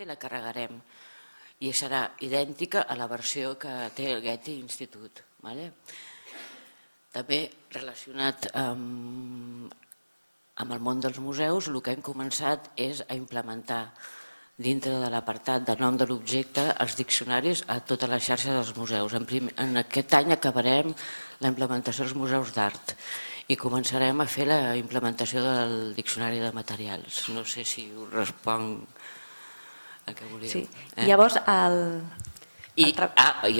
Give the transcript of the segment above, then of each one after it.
i la carregarem. I serà idèntica a la versió que té el Getty Institute. També relacionat amb el món dels museus, el que hem començat és a implementar dintre de l'apartat de nom de l'objecte els diccionaris a tota la xarxa dels museus. En aquest any acabarem la implementació dels museus d'art i començarem a fer la implementació del diccionari de materials. No sé si us responc el que volíeu. Sí, llavors I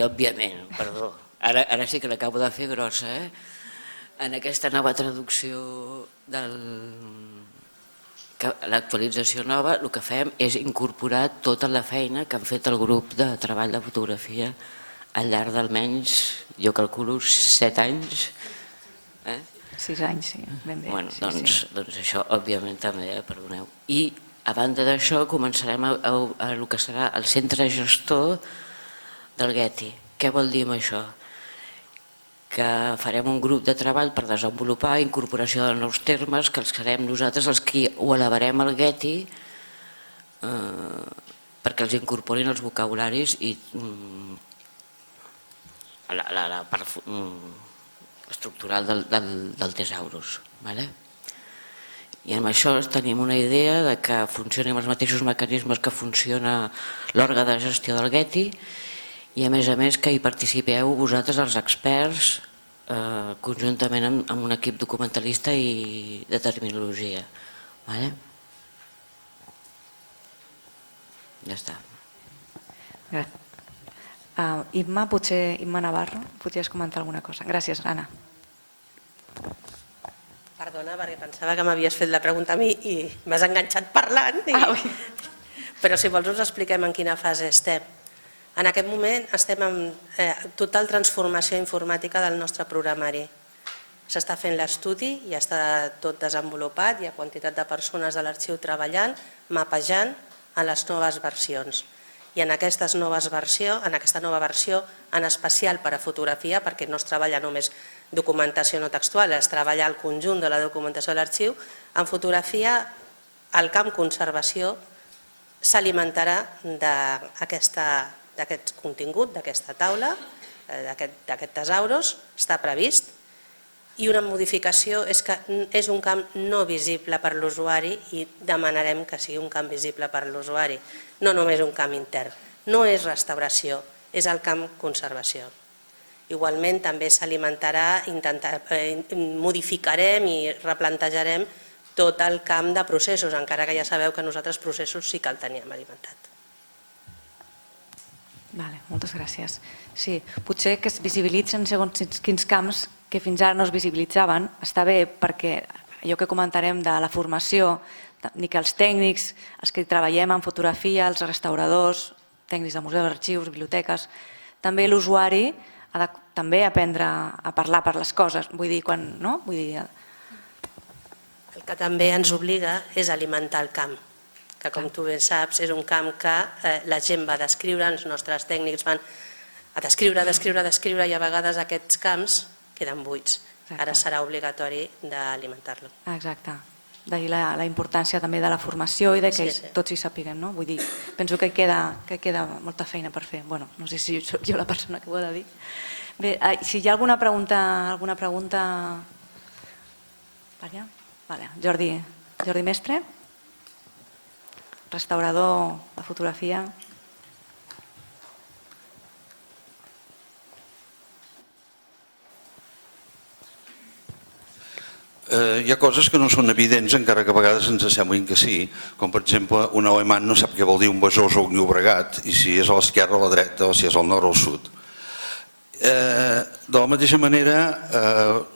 òbviament, perdó, ara sí que l'acabo de fer grossa, en aquesta nova traducció de l'actualització nova, el que fem és incorporar tota la feina que han fet el grup de treball de fotografia al llarg d'almenys, jo calculo, 7 anys. 6 anys, sí, ben bé. Doncs això, òbviament, també, perdoneu. I, a banda d'això, començarem a el que serà el centre gestor del Getty. Què vol dir amb això? Que farem un grup de treball per desenvolupar incorporació de nous termes, que els serem nosaltres els qui ho elevarem al Getty perquè els incorporin els vocabularis i la part estructural del tesaurus. I amb això tenim una idea que funcioni amb els mateixos mecanismes que funciona l'òrgan de gestió del Getty i a més que hi participeu vosaltres els experts conjuntament amb un equip documentalista i de terminologia. Ja està. Imma Navarro, podries comentar alguna cosa? Gràcies, Anna. Perdona, perquè pensava que m'havies fet la pregunta a mi i m'has enganxat parlant. Però si vols us expliquem en quina fase estem. En aquest moment estem en total transformació informàtica del nostre programari. S'està fent l'estudi, ja està tot desenvolupat, hi ha quantitat de persones de l'arxiu treballant, mapejant a les noves versions. I en aquesta nova versió, en especial per a fotografia, perquè no es treballa només documentació no textual, es treballa el conjunt de la documentació de l'arxiu, en fotografia el camp conservació s'alimentarà d'aquest contingut, d'aquesta taula, d'aquest tesaurus, està previst, i una modificació és que és un camp no visible per l'usuari i demanarem que sigui un camp visible per l'usuari, no només un camp intern. No és restauració, és el camp conservació. Igualment també s'alimentarà, modificarem i replantejarem tot el camp de processos, encara que ja sabeu que nosaltres processos sí que el teníem alimentat. Moltes gràcies. Sí, potser que es visibilitzen segons quins camps que fins ara no es visibilitzaven. Està bé perquè allò que comentarem de la formació, ni que els tècnics, els que treballem en fotografia, els restauradors, tècnics de museus, arxius, biblioteques, també l'usuari ha de també aprendre a parlar per les coses. Vull dir, quan... El que també ens obliga és alimentar el camp, que com tu bé saps és un camp que la gent va descriure, els nostres tècnics van a descriure i a vegades aquests camps queden buits. Ara serà obligatori d'alimentar-lo. Exacte. D'ahir la importància també de la formació i que tots hi sapiguem. Vull dir, penso que queda molta feina per fer. No sé si soc jo la persona que ho ha de dir. Bé, si hi ha alguna pregunta... Jordi Mestre, restaurador de fotografia. Hi ha coses que no són evidents, encara que a vegades ens semblin que sí, com per exemple un alemany no sap què vol dir un Besòs o un Llobregat i si és a l'esquerra o a la dreta o si és al nord o al sud. De la mateixa manera,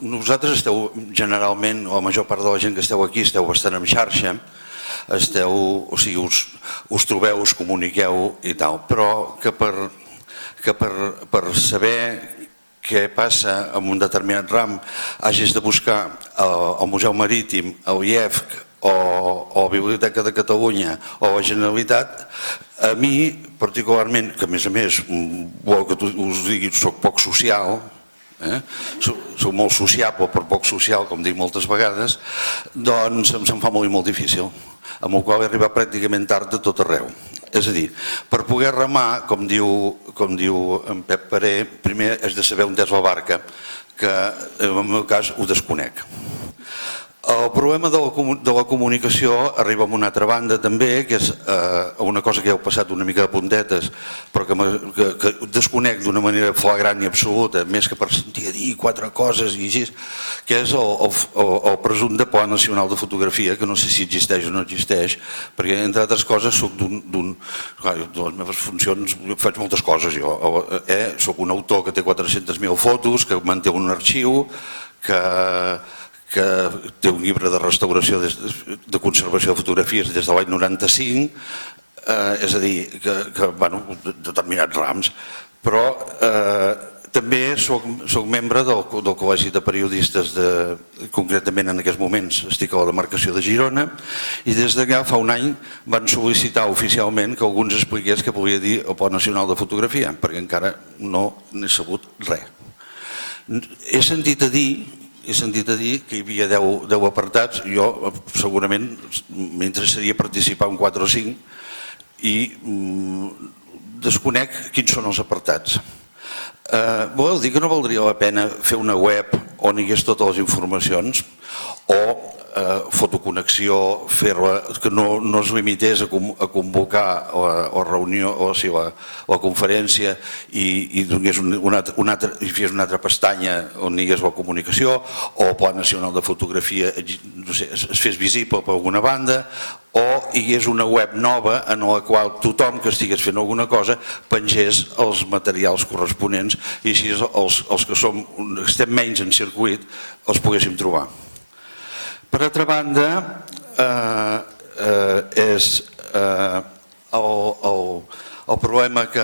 vosaltres esteu generalment, o la major part de la gent que esteu aquí, esteu bastant en xarxa, us trobeu, us comuniqueu i tal, però que per saber què passa en un determinat ram hagis de buscar al Museu Marítim, a l'IEFC o a la Biblioteca de Catalunya o a la Generalitat, a mi particularment, que a més vol que us digui, soc poc social, soc molt sociable però poc social, com dic moltes vegades, doncs se'm fa molt i molt difícil, amb el qual he arribat pràcticament tard de tot arreu. És a dir, per poder remar, com diu en Pep Paré, primer has de saber on és la barca, que en el meu cas ho desconec. El problema de la comunicació arriba a una altra banda també, que és una cosa que ja heu passat una mica de puntetes, però que desconec d'una manera flagrant i absoluta, més que per sentir a dir 4 coses i així, que és el presumpte Pla Nacional de Fotografia, que no sé si existeix o no existeix, perquè entre altres coses soc de les meves funcions, faig moltes coses jo, soc un autor que té 400.000 fotos, que manté un arxiu, que té un llibre de restauració, de conservació de fotografies des de l'any 95, és a dir, determinats rams, però també soc membre del Col·legi de Periodistes, concretament en aquests moments estic a la demarcació de Girona, i des d'allà fa un any van sol·licitar oficialment que algú ens expliqués què volia dir el Pla Nacional de Fotografia, perquè encara no n'he sabut res. He sentit a dir que hi havia 10 apartats, jo segurament m'interessaria participar en 4 o 5 i desconec quins són els apartats. Voleu dir que no valdria la pena fer una web on hi hagués totes les informacions o fotoconnexió, fer-la, que no es limités a convocar la reunió o la conferència i fes una altra pestanya on hi hagués la comunicació o el Pla Nacional de Fotografia es fes visible per alguna banda o hi hagués una web nova en la qual tothom que estigués fent alguna cosa pengés els materials corresponents i així els que estem menys en circuit els poguéssim trobar. Per altra banda, és el problema que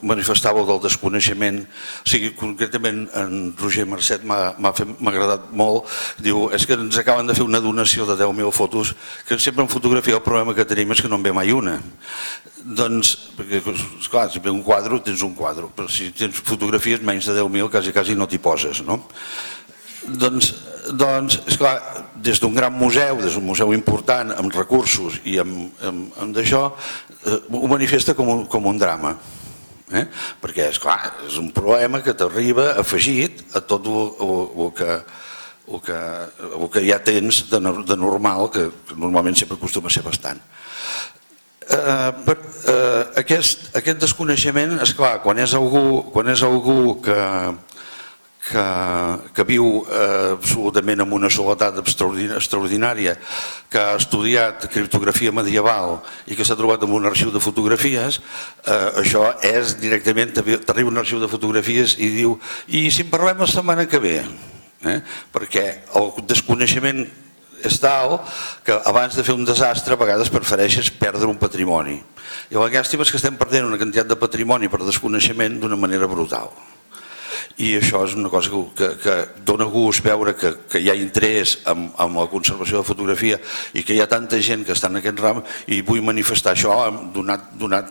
manifestàveu del desconeixement, o sigui, concretament en Roger Marcet m'ha agradat molt, diu, és que ens acaben de fer una donació de 10.000 fotos, que sempre en fotografia el problema que tenim és que no en ve mai una. Doncs, perquè, esclar, si ve un quadre, tens un quadre, però si tens fotografies menys de 10.000, quasi no t'hi poses, no? Doncs, esclar, des d'un gran museu, des d'un museu important, amb recursos i amb d'això, ho manifesta com un drama. Perquè, esclar, és un problema que t'arriba afegit a tot el que ja tens de normal, que normalment sempre acostuma a ser bastant. Aquest desconeixement, esclar, quan és algú que viu absolutament en una soledat extraordinària, que ha estudiat criptografia medieval i que s'ha trobat en un arxiu de fotografies, això és directament, t'arriba un arxiu de fotografies i diu, i si en parlem la setmana que ve? Perquè el desconeixement és tal que abans de fer un desastre a vegades prefereixes perdre un patrimoni. I la llàstima és que estem perdent una quantitat de patrimoni per desconeixement d'una manera brutal. I això és una cosa que dona gust veure que hi ha interès en la conservació de fotografia i que hi ha tanta gent que està en aquest ram i vull manifestar això donat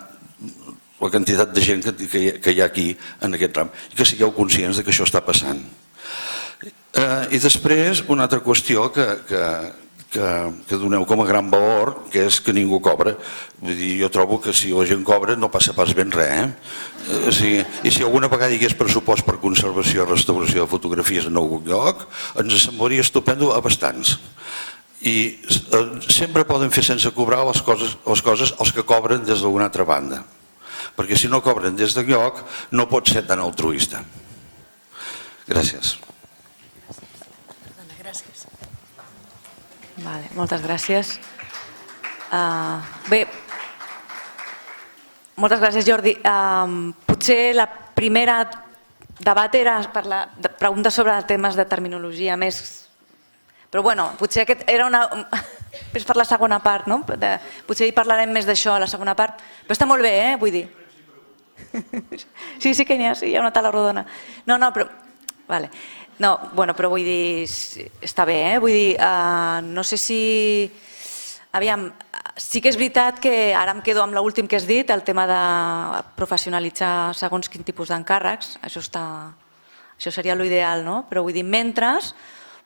la quantitat de gent que hi ha aquí en aquest ram i que sigueu conscients que això està passant. I després una altra qüestió que doneu com a gran valor, que és que ningú cobra. Vull dir, jo trobo que si la gent cobra no passa pas ben res. I si alguna vegada hi hagués pressupost per conservació i restauració de fotografies en algun lloc, ens semblaria estupendo a bastants. I sempre poden fer sense cobrar les coses els que cobren des d'una altra banda. Perquè si no cobren des de lloc no pot ser tan altruista. Gràcies. Vale, moltes gràcies. Bé, moltes gràcies, Jordi. Potser la primera debat era preguntes sobre temes de terminologia més... Però bueno, potser aquest era és per la segona part, no? Potser hi parlarem més d'això a la segona part. Però està molt bé, vull dir. Sí que n'hi ha una taula rodona. No, però... Vale. No, bueno, però vull dir, està bé, vull dir, no sé si... Aviam, sí que és veritat que ara em quedo amb l'últim que has dit, el tema de professionalitzar segons quin tipus d'encàrrecs, això seria l'ideal, no? Però vull dir, mentre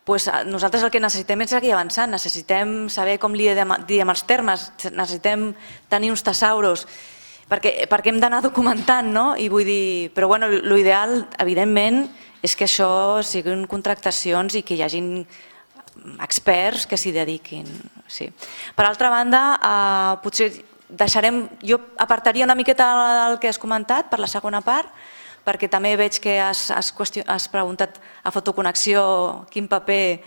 nosaltres el que necessitem és seguir avançant, necessitem saber com li diem els termes, necessitem tenir uns tesauros, perquè hem d'anar documentant, no? I vull dir, però bueno, l'ideal, evidentment, és que això siguin contractacions i que hi hagin experts que s'hi dediquin. Per altra banda, potser jo apartaria una miqueta el que has comentat per la segona part, perquè també veig que has preguntat a Fotoconnexió quin paper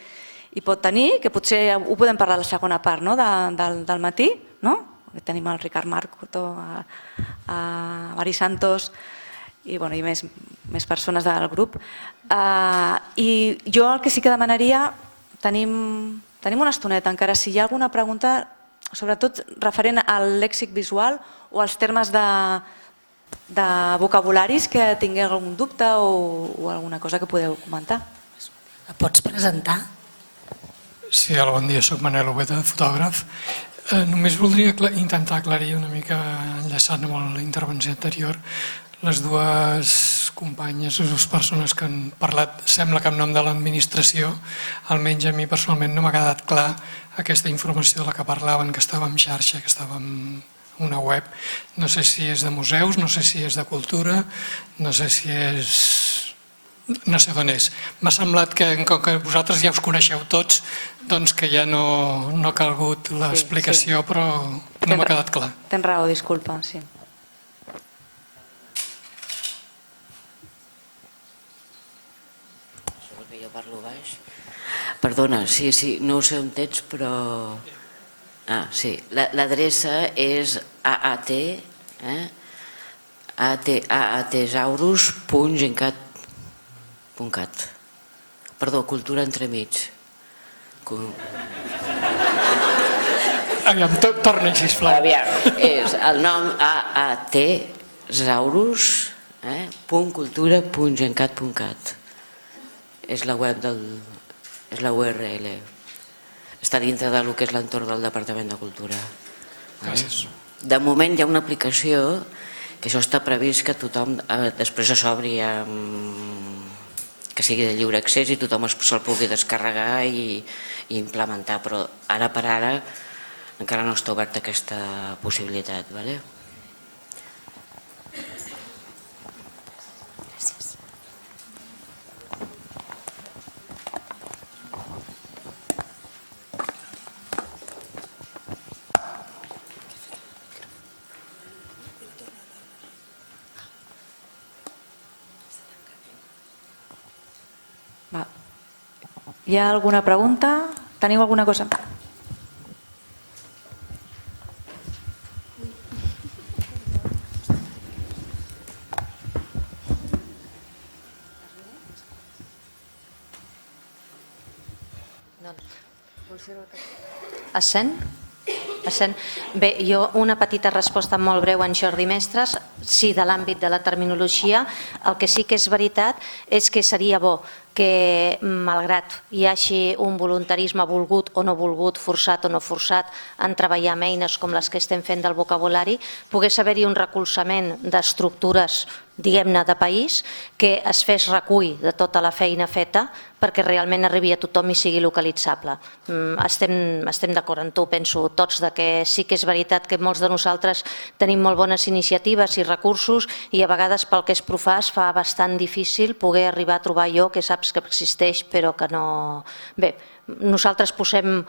hi pot tenir, que potser ho podem parlar a la segona part del matí, no? Tenim el Ricard Marcoto, a Mari Santos i més persones del grup. I jo el que sí que demanaria, tenim una estoneta encara, si hi ha alguna pregunta, sobretot referent al lèxic visual o als termes de vocabularis que tingueu algun dubte o alguna cosa que podeu comentar. La pots presentar? Sí, hola, bon dia, soc Manel Ubeta, fotògraf. Només voldria intentar aclarir una mica, enllaçant amb la intervenció anterior, les dues companyes, les dues persones que han parlat, sembla que en nom de l'administració, almenys a mi personalment no m'ha quedat clar aquesta informació de la que parlaven, que estava en xarxa, que estava en una web. No sé si és de museus, no sé si és de cultura, no sé si és... no sé d'on és. M'ha semblat que, com que vosaltres ja us coneixeu tots, doncs que ja no ha calgut l'explicació, però no m'ha quedat clar. Tens raó, disculpa, sí. Sembla que jo parlo baix. Perdona, sí, no ho sé on ets, però... Ah, sí, l'adreça és aatesaurus.gencat.cat. Perdó, cultura entremig. Aviam, torna, sisplau. Aviam, és el nom aatesaurus.cultura.gencat.cat. És la web és la URL. Està dintre del que és l'entorn del Departament de Cultura. Gràcies. De moment hi ha una aplicació que això està previst que tothom després s'obri, que sigui de lliure accés i tothom se'l pugui descarregar i implementar, però ara per ara encara no està oberta aquesta possibilitat. Hi ha alguna pregunta? Teniu alguna cosa? Es sent? Bé, jo una petita resposta molt breu a en Jordi Mestres. Sí, de l'àmbit de la terminologia, el que sí que és veritat és que seria bo que, malgrat hi hagi un voluntarisme volgut o no volgut, forçat o no forçat, en treballar amb eines com les que estem fent del vocabulari, pogués haver-hi un recolzament d'estructures, diguem-ne, de país, que es fes recull de tota la feina feta perquè realment arribi a tothom i sigui localitzable. Estem d'acord amb tu, penso tots, que sí que és veritat que molts de nosaltres tenim molt bones iniciatives i recursos i a vegades pel que és profà es fa bastant difícil poder arribar a trobar allò que saps que existeix però que no... Bé, nosaltres posem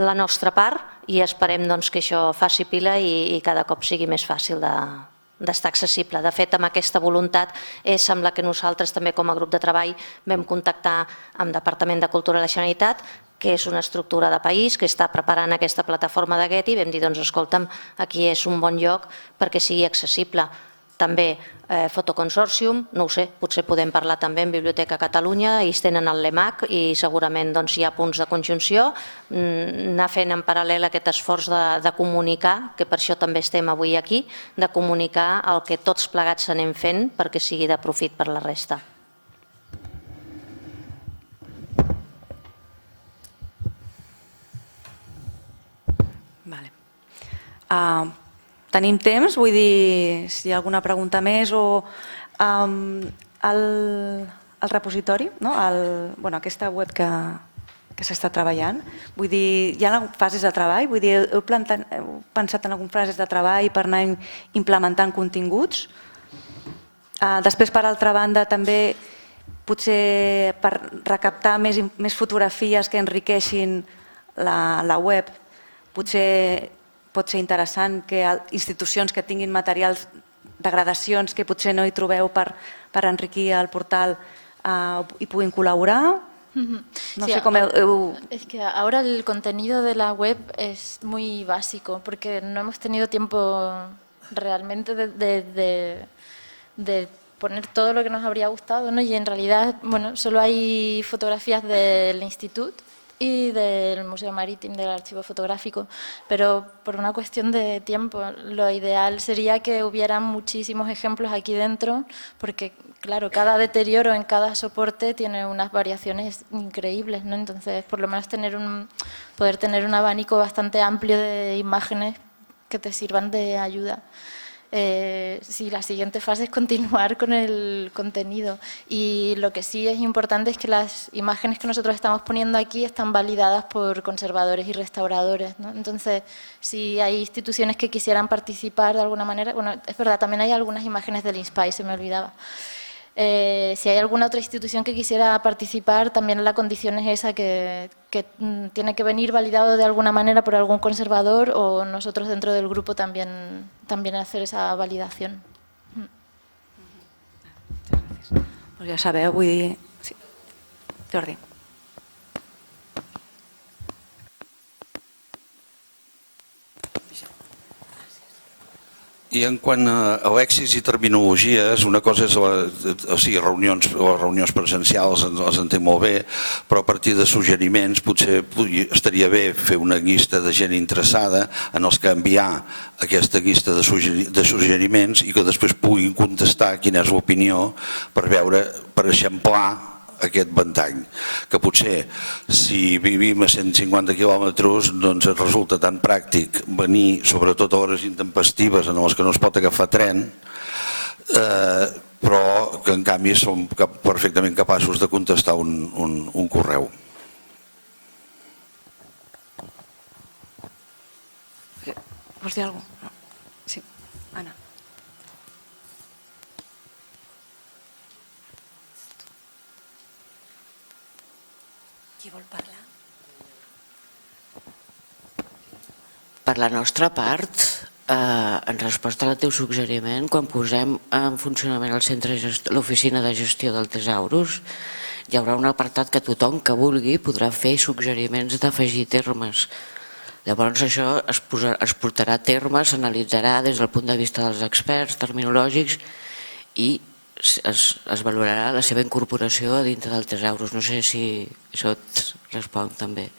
la nostra part i esperem que això faci pila i cada cop sigui més fàcil d'estar accessible. De fet, amb aquesta voluntat és amb la que nosaltres també com a grup de treball vam contactar amb el Departament de Cultura de la Generalitat, que és una estructura de país que està preparant aquesta plataforma de Getty, i vam dir, doncs escolta'm, aquí és un bon lloc perquè sigui accessible. També Fotoconsorcium, no ho sé, potser podem parlar també en Biblioteca Catalunya, ells tenen el LEMAC i segurament hi ha punts de conjunció, anar fent en paral·lel aquest esforç de comunicar, que per això també estem avui aquí, de comunicar el que tots plegats anem fent perquè sigui de profit per la resta. Tenim temps, vull dir, si hi ha alguna pregunta més o el repositori, aquesta web que que s'està treballant? Vull dir, hi ha fases de treball? Vull dir, heu pensat en algunes fases de treball per anar implementant continguts? Després, per altra banda, també potser per recaptar més fotografies que enriqueixin la web, potser pot ser interessant que institucions que tinguin materials de gradacions que potser no hi trobeu per enriquir el portal hi puguin col·laborar. No sé cómo... Es que ahora el contenido de la web es muy básico porque no hemos tenido tiempo realmente de poner todo lo que nos habría gustado, ¿no? Y en realidad, bueno, solo hay fotografías del instituto y del Museo Marítimo, del archivo fotográfico, pero por una cuestión de tiempo, lo ideal sería que hubiera muchísimos ejemplos aquí dentro, porque claro, cada deterioro en cada soporte tiene unas variaciones increíbles, ¿no? Entonces, por lo menos poder tener un abanico bastante amplio de imágenes que te sirvan de ayuda. Sí, la siguiente fase es continuar con el contenido y lo que sí es importante es que las imágenes que nosotros estamos poniendo aquí están validadas por conservadores y restauradores, ¿no? Entonces, si hay instituciones que quisieran participar de alguna manera, bueno, es verdad, también hay algunas imágenes del INSPAI, se me olvidaba. Si hay alguna otra institución que quisiera participar, también la condición es esa, que tiene que venir validado de alguna manera por algún conservador o nosotros dentro del grupo también hacer esa validación. Pues ja sabeu, vull dir... Sí. Jordi. I en quant a lèxics i terminologies, una cosa és reunions presencials, les entenc molt bé, però a partir de suggeriments potser estaria bé fer una llista de gent interessada en els que enviar aquesta llista de suggeriments i que després puguin contestar quina és l'opinió per veure, per eixamplar aquest ventall, que potser si vivim a 150 quilòmetres doncs et resulta tan pràctic venir, sobretot a hores intempestives en les que no es pot agafar tren, però que en canvi som perfectament capaços de contestar un correu. Vols dir alguna cosa? Sí, Anna. Qui vol parlar? Per la nostra part, en resposta al teu suggeriment, quan posem en funcionament l'oficina de gestió del Tesauros, hi haurà un apartat que tothom que vulgui podrà fer suggeriments d'afegir termes. Llavors això es portarà a terme, s'analitzarà des del punt de vista dels experts terminològics i es valorarà la seva incorporació a dintre del Tesauros. No sé si això et respon també.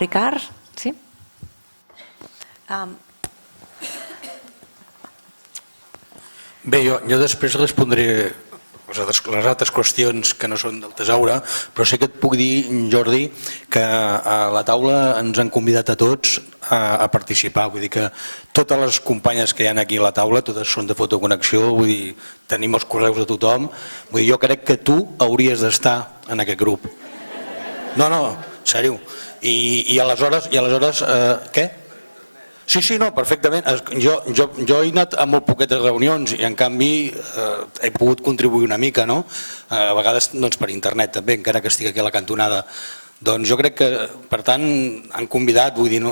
Ricard, sí? Bé, jo després respondré les altres qüestions que no són del Tesaure, però sí que et puc dir, Jordi, que a la taula ens han convidat a tots a participar. Vull dir que totes les companyes que hi ha aquí a la taula, totes són de fotoconnexió, vull dir, tenim els correus de tothom. Vull dir, jo crec que tu hauries d'estar en aquest grup. No, en sèrio. I aleshores, què? Sí, no, perfectament. Jo he anat a molt poquetes reunions i en canvi he pogut contribuir una mica, no? A vegades per internet també, encara que estic aquí a la cantonada. Doncs jo crec que, per tant, han convidat, vull dir,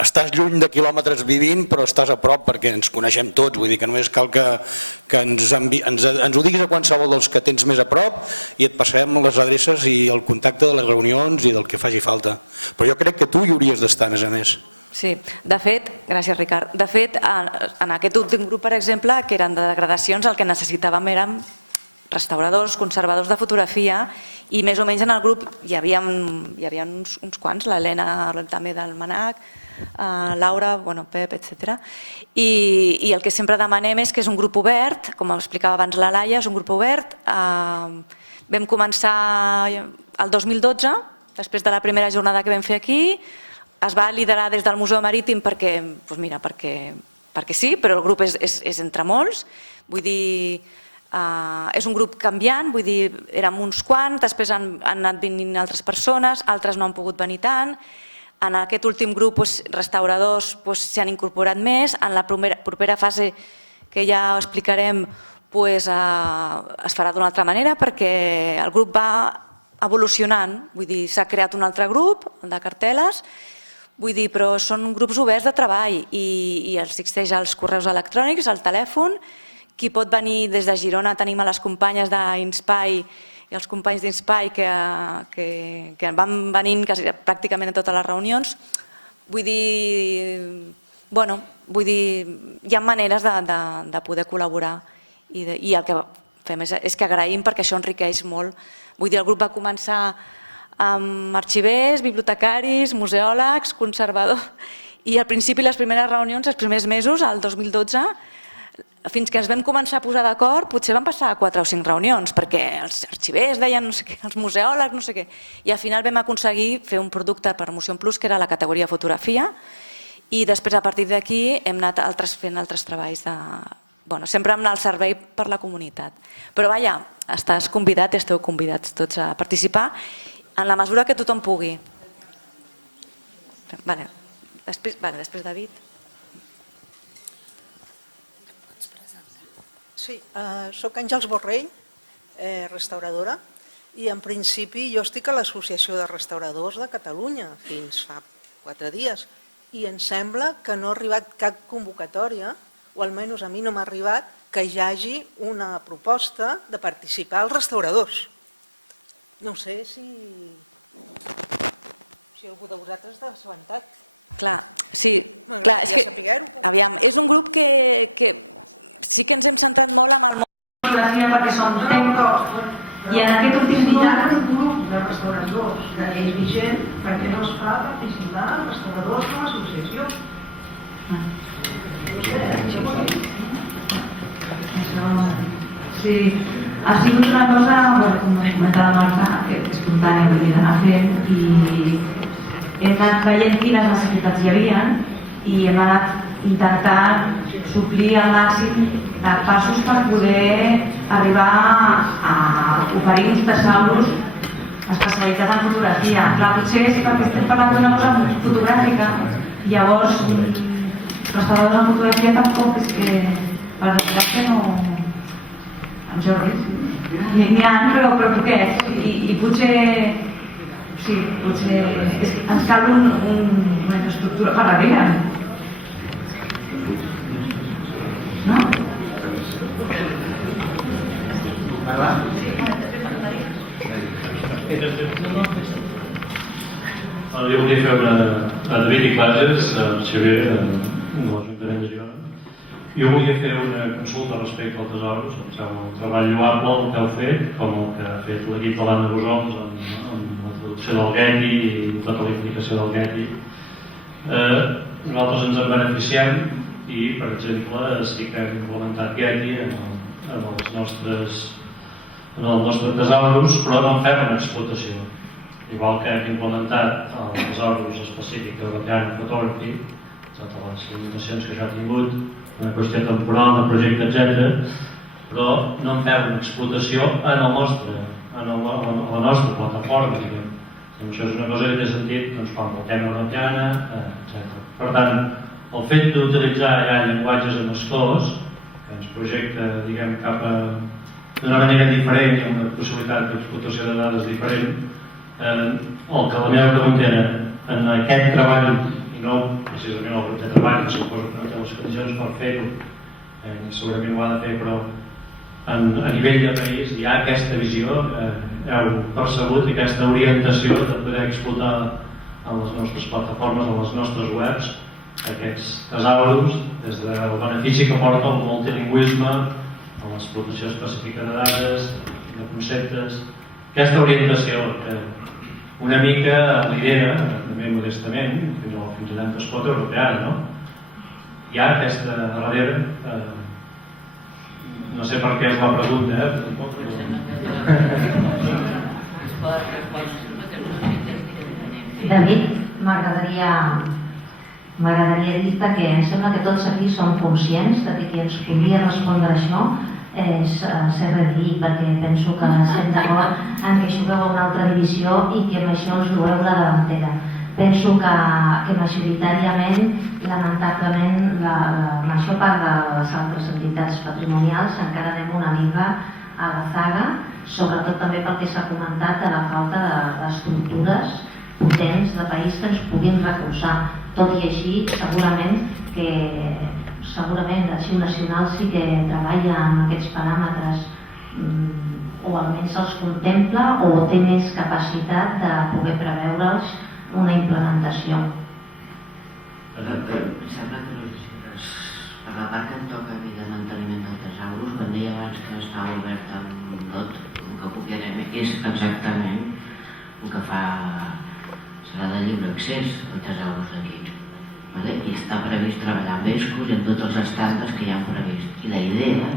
estàs lluny de quilòmetres vivint, però estàs a prop perquè ens coneixem tots, vull dir que només cal que ens ho diguis a qualsevol dels que tens més a prop i et passem les adreces i el contacte de les reunions i del que faci falta. Però jo crec que tu hi hauries d'estar, a més a més. Sí, de fet, gràcies Ricard, de fet en aquest últim grup, per exemple, que eren de degradacions, el que necessitàvem eren restauradors, conservadors de fotografia i més o menys en el grup hi havia uns quants, l'Helena també del MANAC, Laura, Pep, etc. I el que sempre demanem és que és un grup obert, com explicava abans la Laia, és un grup obert. Vam començar el 2012, després de la primera jornada que vam fer aquí, es va liderar des del Museu Marítim perquè sí, però el grup és entre molts, vull dir, és un grup canviant, vull dir, érem uns quants, després han anat venint altres persones, altres no han pogut venir tant. En aquest últim grup, restauradors s'hi han incorporat més. En la propera fase, que ja ho explicarem, es farà d'una altra manera perquè el grup va evolucionant, vull dir, s'ha creat un altre grup de cartel·les, vull dir, però són grups oberts de treball i existeix els correus electrònics, el telèfon. Qui pot venir des de Girona, tenim a les companyes d'Inspire i els companys d'Inspire que van venint pràcticament a totes les reunions. Vull dir, hi ha maneres de poder col·laborar i el que fem és que agraïm perquè això enriqueix molt. Vull dir, el grup va començar amb arxivers, bibliotecaris, museòlegs, conservadors, i al principi les primeres reunions, els primers mesos, el 2012, fins que ens vam començar a posar d'acord, potser van passar 4 o 5 reunions, perquè els arxivers deien no sé què, els museòlegs no sé què, i al final vam aconseguir fer un producte per Motion Plus, que era la categoria fotografia, i després a partir d'aquí hem anat fent altres treballs sempre amb el servei per la comunitat. Però vaja, estàs convidat i esteu convidats tots a participar en la mesura que tothom pugui. Després David. Sí, soc Àngels Borrell, restauradora, i en principi jo estic a l'Associació de Restauradors de Catalunya fins fa 4 dies i em sembla que no ha arribat cap convocatòria, o almenys a mi no m'ha arribat, que hi hagi una proposta de participar als restauradors. No sé si algú de vosaltres està assabentat. Clar, sí. És un grup que sí que ens hem centrat molt en el fotografia perquè som tècnics i en aquest últim dia un grup de restauradors que és vigent perquè no es fa participar els restauradors com a associació. Sí, ha sigut una cosa, com comentava Marta, espontània, vull dir, d'anar fent i hem anat veient quines necessitats hi havia i hem anat intentant suplir al màxim de passos per poder arribar a oferir uns tesaurus especialitzats en fotografia. Clar, potser és perquè estem parlant d'una cosa fotogràfica, llavors restauradors en fotografia tampoc és que per desgràcia no... amb Jordi n'hi ha, però poquets i potser sí, potser ens cal una infraestructura per darrere. No? Jo volia fer a David i Classes, Xavier, de l'Ajuntament de Girona. Jo volia fer una consulta respecte al Tesaurus, el treball lloable, el que heu fet, com el que ha fet l'equip de l'Anna Bosols amb la traducció del Getty i tota la indicació del Getty. Nosaltres ens en beneficiem i, per exemple, sí que hem implementat Getty en els nostres Tesaurus, però no en fem en explotació. Igual que hem implementat el Tesaurus específic d'European Photography, totes les limitacions que això ha tingut, una qüestió temporal, de projecte, etc. Però no en fem una explotació a la nostra plataforma, diguem. Això és una cosa que té sentit quan voltem europeana, etc. Per tant, el fet d'utilitzar ja llenguatges amistós, que ens projecta, diguem, cap a d'una manera diferent i amb una possibilitat d'explotació de dades diferent, el que la meva pregunta era, en aquest treball, i no precisament el grup de treball, que suposo que no té les condicions per fer-ho, i segurament ho ha de fer, però a nivell de país hi ha aquesta visió, heu percebut aquesta orientació de poder explotar a les nostres plataformes, a les nostres webs, aquests tesaurus, des del benefici que porta el multilingüisme, a l'explotació específica de dades, de conceptes, aquesta orientació que una mica lidera, també modestament, fins a l'espot europeà, no? Hi ha aquesta darrere, no sé per què és la pregunta, David? m'agradaria dir-te que em sembla que tots aquí som conscients de que qui ens podria respondre això és CRDI, perquè penso que estem d'acord en que jugueu a una altra divisió i que amb això ens dueu la davantera. Penso que majoritàriament, lamentablement, la major part de les altres entitats patrimonials encara anem una mica a la zaga, sobretot també pel que s'ha comentat de la falta d'estructures potents de país que ens puguin recolzar. Tot i així, segurament l'Arxiu Nacional sí que treballa amb aquests paràmetres o almenys els contempla o té més capacitat de poder preveure'ls una implementació. Em sembla que no és per la part que em toca a mi de manteniment del tesaurus, quan deia abans que estava obert amb lot, el que copiarem és exactament el que serà de lliure accés al tesaurus d'aquí. I està previst treballar amb ESCOs i amb tots els estàndards que hi ha previst. I la idea,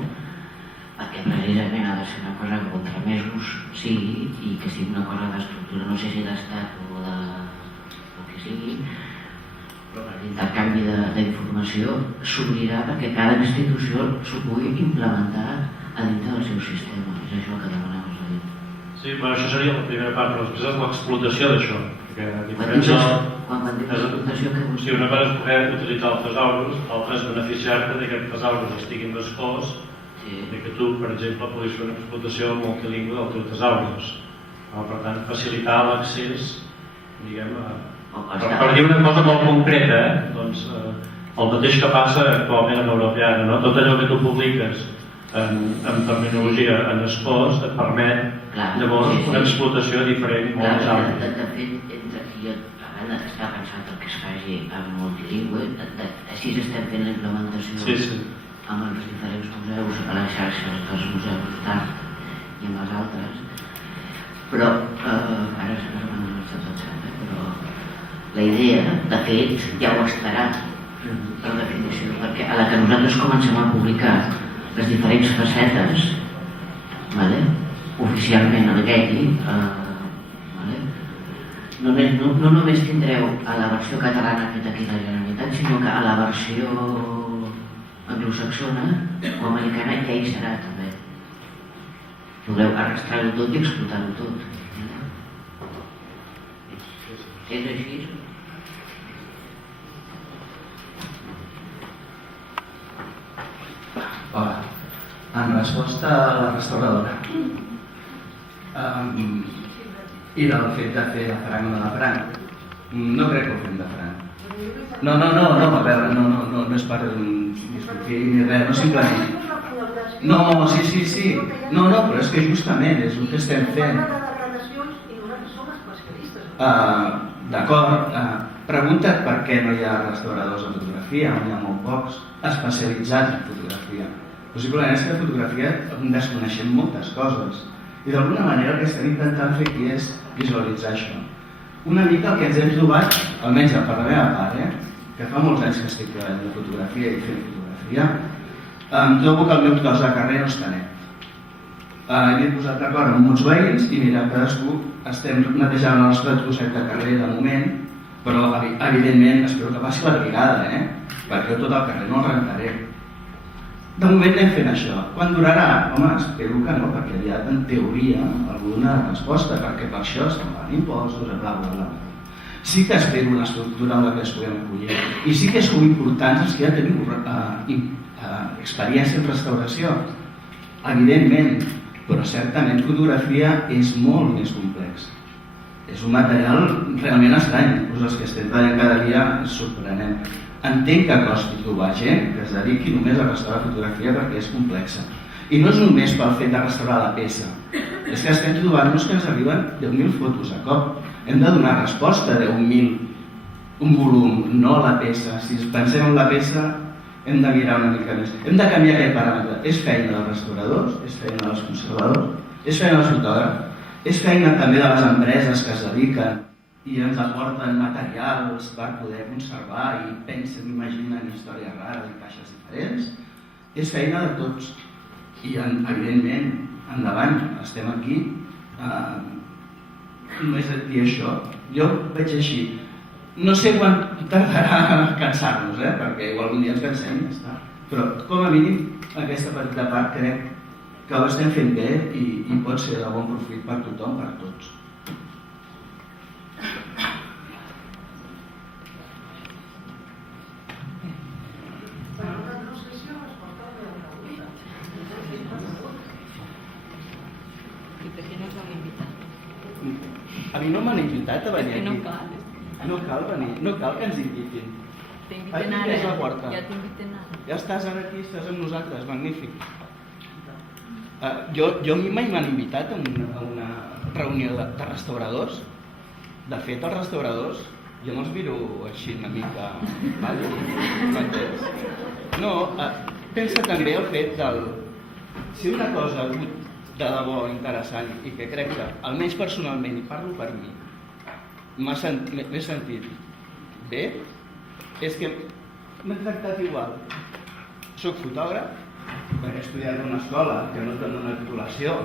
perquè precisament ha de ser una cosa que contra més ús sigui i que sigui una cosa d'estructura, no sé si d'estat o del que sigui, però l'intercanvi d'informació s'obrirà perquè cada institució s'ho pugui implementar a dintre del seu sistema. És això el que demanem els dit. Sí, això seria la primera part, però després és l'explotació d'això. Quan dic l'explotació, què vols dir? Sí, una cosa és poder utilitzar el tesaurus, l'altra és beneficiar-te que el tesaurus estigui en l'escòs i que tu, per exemple, puguis fer una explotació multilingüe del teu tesaurus. Per tant, facilitar l'accés, diguem, per dir una cosa molt concreta, doncs el mateix que passa actualment en Europeana, tot allò que tu publiques en terminologia en escòs et permet llavors una explotació diferent i molt més àmplia. De fet, a vegades està pensat que es faci en multilingüe, així estem fent la implementació amb els diferents museus, a les xarxes dels museus d'art i amb les altres, però ara m'han estat pensant, però la idea, de fet, ja ho estarà per definició, perquè a la que nosaltres comencem a publicar les diferents facetes, oficialment al Getty, no només tindreu a la versió catalana feta aquí a la Generalitat, sinó que a la versió anglosaxona o americana ja hi serà també. Podreu arrastrar-ho tot i explotar-ho tot. És així? Hola. En resposta a la restauradora i del fet de fer de franc o de franc, no crec que ho fem de franc. No, a veure, no és per discutir ni res, no simplement. No, sí. No, però és que justament és el que estem fent. D'acord, pregunta't per què no hi ha restauradors en fotografia, on hi ha molt pocs especialitzats en fotografia. Possiblement és que en fotografia desconeixem moltes coses i d'alguna manera el que estem intentant fer aquí és visualitzar això. Una mica el que ens hem trobat, almenys per la meva part, que fa molts anys que estic treballant de fotografia i fent fotografia, em trobo que el meu tros de carrer no està net. M'he posat d'acord amb uns veïns i mira, cadascú estem netejant el nostre trosset de carrer de moment, però evidentment espero que passi la brigada, perquè tot el carrer no el rentaré. De moment anem fent això. Quan durarà? Home, espero que no, perquè hi ha en teoria alguna resposta, perquè per això estem pagant impostos, bla. Sí que espero una estructura amb la que es puguem acollir. I sí que sou importants els que ja tenim experiència en restauració, evidentment, però certament fotografia és molt més complex. És un material realment estrany, els que estem treballant cada dia ens sorprenem. Entenc que costi trobar gent que es dediqui només a restaurar fotografia perquè és complexa. I no és només pel fet de restaurar la peça, és que estem trobant-nos que ens arriben 10.000 fotos a cop. Hem de donar resposta a 10.000, un volum, no a la peça. Si pensem en la peça hem de mirar una mica més. Hem de canviar aquest paràmetre. És feina dels restauradors, és feina dels conservadors, és feina dels fotògrafs, és feina també de les empreses que es dediquen i ens aporten materials per poder conservar i pensen, imaginen històries rares i caixes diferents. És feina de tots. I evidentment, endavant, estem aquí. Només et dir això. Jo veig així. No sé quan tardarà a cansar-nos, perquè igual un dia ens cansem i ja està. Però com a mínim aquesta petita part crec que ho estem fent bé i pot ser de bon profit per tothom, per tots. No sé si ha respost a la meva pregunta. A mi no m'han invitat a venir aquí. No cal venir, no cal que ens invitin. Aquí és la porta. Ja estàs ara aquí, estàs amb nosaltres, magnífic. Jo mai m'han invitat a una reunió de restauradors. De fet, els restauradors, jo me'ls miro així una mica. No, pensa també el fet del... Si una cosa de debò interessant i que crec que, almenys personalment, i parlo per mi, m'he sentit bé, és que m'he tractat igual. Soc fotògraf, perquè he estudiat en una escola que no té una titulació,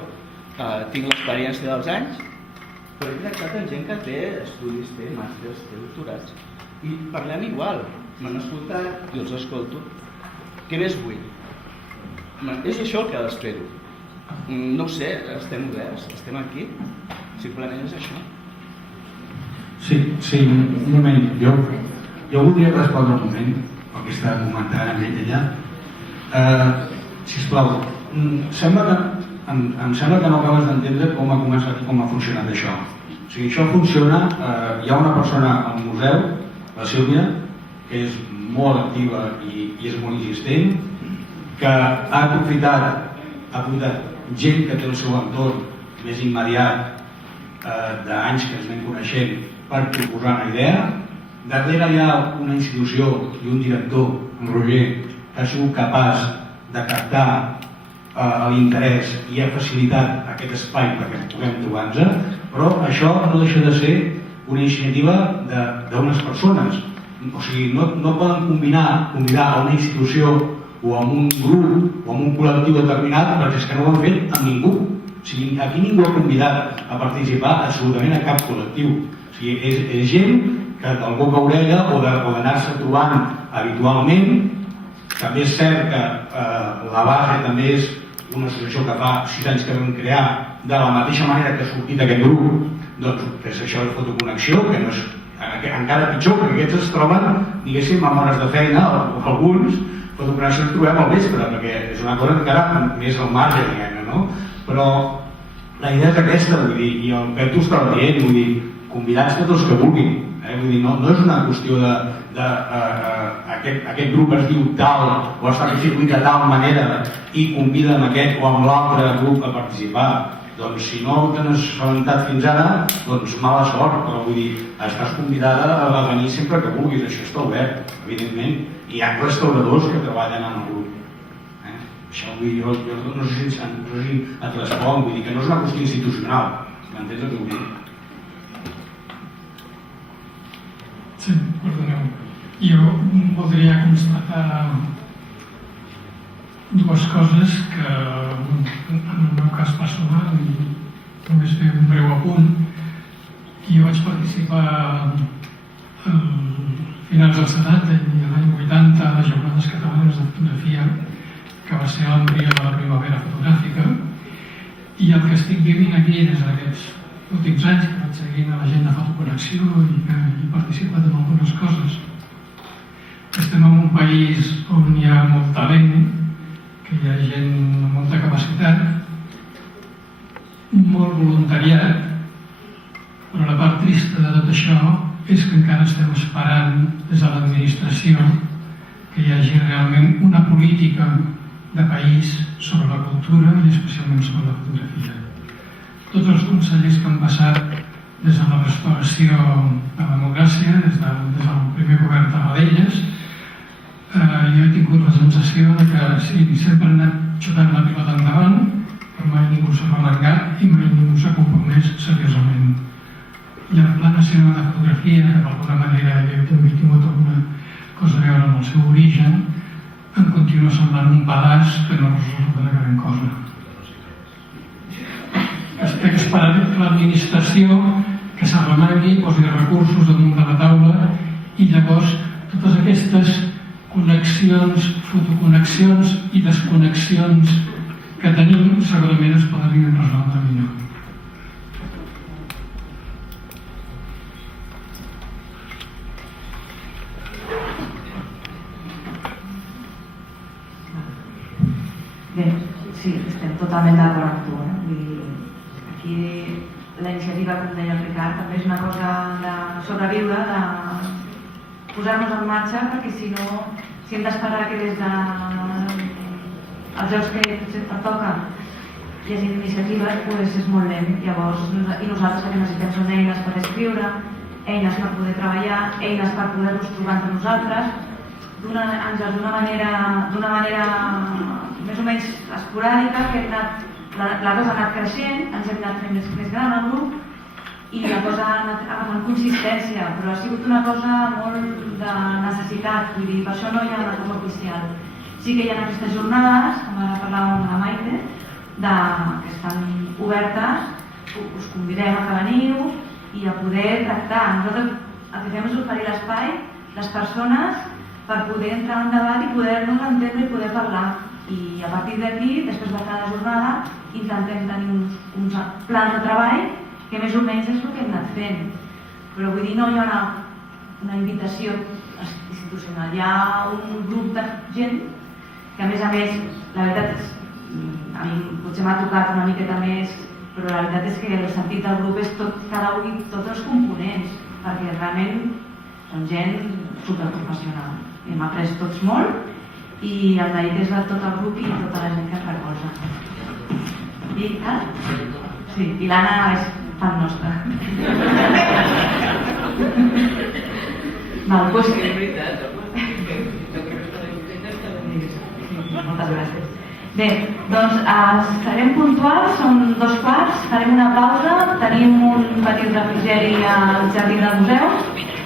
tinc l'experiència dels anys, però he tractat amb gent que té estudis, té màsters, té doctorats, i parlem igual. M'han escoltat, jo els escolto. Què més vull? És això el que espero. No ho sé, estem oberts, estem aquí, simplement és això. Sí, un moment. Jo voldria respondre un moment, el que està comentant amb ell allà. Sisplau, em sembla que no acabes d'entendre com ha començat i com ha funcionat això. O sigui, això funciona, hi ha una persona al museu, la Sílvia, que és molt activa i és molt insistent, que ha aprofitat gent que té el seu entorn més immediat d'anys que ens anem coneixent per proposar una idea. Darrere hi ha una institució i un director, en Roger, que ha sigut capaç de captar l'interès i ha facilitat aquest espai perquè puguem trobar-nos, però això no deixa de ser una iniciativa d'unes persones. O sigui, no poden convidar a una institució o amb un grup o amb un col·lectiu determinat perquè és que no ho han fet amb ningú. O sigui, aquí ningú ha convidat a participar absolutament a cap col·lectiu. O sigui, és gent que del boca a orella o d'anar-se trobant habitualment. També és cert que la base també és una associació que fa 6 anys que vam crear de la mateixa manera que ha sortit aquest grup, doncs que és això de fotoconnexió, que no és encara pitjor, perquè aquests es troben, diguéssim, amb hores de feina, alguns, fotoconnexió ens trobem al vespre, perquè és una cosa encara més al marge, diguem-ne, no? Però la idea és aquesta, vull dir, i el Pep t'ho estava dient, vull dir, convidats tots els que vulguin, vull dir, no és una qüestió de aquest grup es diu tal o està distribuït de tal manera i convida amb aquest o amb l'altre grup a participar. Doncs si no t'has assabentat fins ara, doncs mala sort, però vull dir, estàs convidada a venir sempre que vulguis, això està obert, evidentment. Hi ha restauradors que treballen en el grup. Això vull dir, jo no sé si et respon, vull dir que no és una qüestió institucional, m'entens el que vull dir? Sí, perdoneu. Jo voldria constatar dues coses que en el meu cas personal i només fer un breu apunt. Jo vaig participar a finals dels 70 i l'any 80 a les Jornades Catalanes de Fotografia, que va ser l'embrió de la primavera fotogràfica, i el que estic vivint aquí des d'aquests últims anys, que vaig seguint a la gent de fotoconnexió i que he participat en algunes coses. Estem en un país on hi ha molt talent, que hi ha gent amb molta capacitat, molt voluntariat, però la part trista de tot això és que encara estem esperant des de l'administració que hi hagi realment una política de país sobre la cultura i especialment sobre la fotografia. Tots els consellers que han passat des de la restauració de la democràcia, des del primer govern de Tarradellas, jo he tingut la sensació que sí, sempre han anat xutant la pilota endavant, però mai ningú s'ha remarcat i mai ningú s'ha compromès seriosament. I el Pla Nacional de Fotografia, que d'alguna manera jo també he tingut alguna cosa a veure amb el seu origen, em continua semblant un pedaç que no resulta de gran cosa. Estic esperant que l'administració que s'arremangui, posi recursos damunt de la taula aquestes connexions, fotoconnexions i desconnexions que tenim segurament es podrien resoldre millor. Bé, sí, estem totalment d'acord amb tu. Aquí la iniciativa, com deia el Ricard, també és una cosa de sobreviure, de posar-nos en marxa, perquè si no, si hem d'esperar que des dels jocs que potser pertoca hi hagi iniciatives, doncs és molt lent. Llavors, i nosaltres el que necessitem són eines per escriure, eines per poder treballar, eines per poder-nos trobar entre nosaltres, d'una manera més o menys esporàdica, que la cosa ha anat creixent, ens hem anat fent més gran el grup i la cosa ha anat agafant consistència, però ha sigut una cosa molt de necessitat, vull dir, per això no hi ha una cosa oficial. Sí que hi ha aquestes jornades, com ara parlàvem amb la Maite, que estan obertes, us convidem a que veniu i a poder tractar. Nosaltres el que fem és oferir l'espai, les persones, per poder entrar en debat i poder-nos entendre i poder parlar. I a partir d'aquí, després de cada jornada, intentem tenir uns plans de treball que més o menys és el que hem anat fent. Però vull dir, no hi ha una invitació institucional, hi ha un grup de gent que a més, la veritat és, a mi potser m'ha tocat una miqueta més, però la veritat és que el sentit del grup és cada un i tots els components, perquè realment són gent superprofessional. Hem après tots molt i el mèrit és de tot el grup i tota la gent que es recolza. I tal? Sí, i l'Anna és fan nostra. Val, doncs... Moltes gràcies. Bé, doncs serem puntuals, són 2:15, farem una pausa, tenim un petit refrigeri al jardí del museu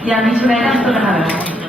i a mig veta ens tornem a veure.